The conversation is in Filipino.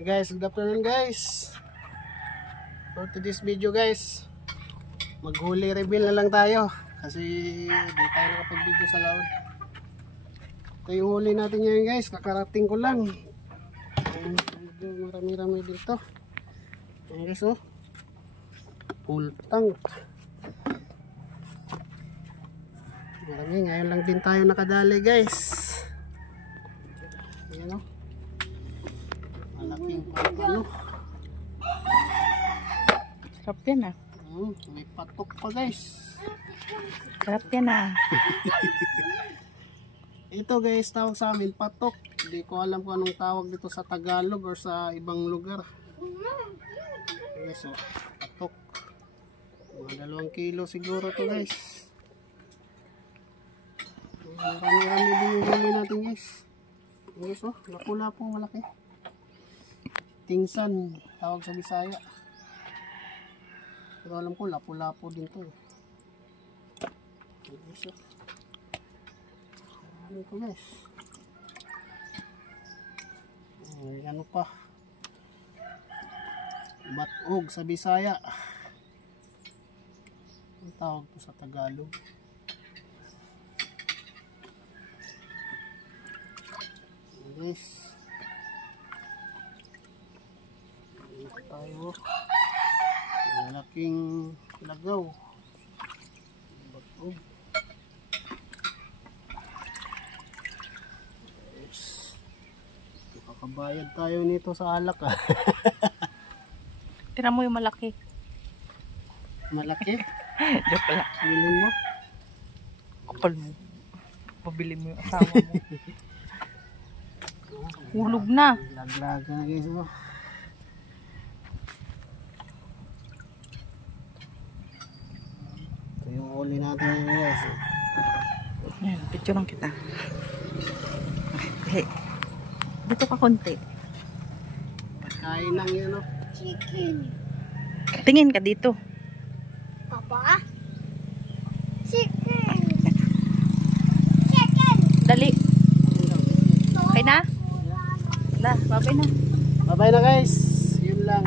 Hey guys, good afternoon guys. For today's video guys, maghuli reveal na lang tayo kasi di tayo nakapag-video sa laon. Ito yung huli natin ngayon guys, kakarating ko lang. Marami-rami dito. Ayan guys, oh, full tank. Marami, ngayon lang din tayo nakadali guys. Ayan, oh, malaking ano. Sarap yan ah. May patok pa guys. Sarap yan ah. Ito guys, tawag sa amin patok. Hindi ko alam kung anong tawag dito sa Tagalog or sa ibang lugar. Guys, oh, patok. Mga 2 kilo siguro to guys. Marami-rami din yung huli natin guys. Guys, oh, lapu-lapu malaki. Tingsan, tawag sa Bisaya. Pero alam ko, lapu-lapu din to. Guys, oh. Ano ito guys? Ay, ano pa? Batog sa Bisaya. Ang tawag po sa Tagalog. Guys, ito tayo. Malaking lagaw. Batog. Kakabayad tayo nito sa alak ah. Tira mo yung malaki. Malaki? Joke lang. Bilhin mo? Kapal mo. Pabili mo yung asawa mo. Hulog na. Laglag na guys. Oh. Ito yung uli natin guys. Ayan, picture lang kita. Hey. Dito ka konti. Kain lang yun, oh. Chicken. Tingin ka dito. Papa? Chicken. Chicken. Dali. Okay na? Na, babay na. Bye bye na guys. Yun lang.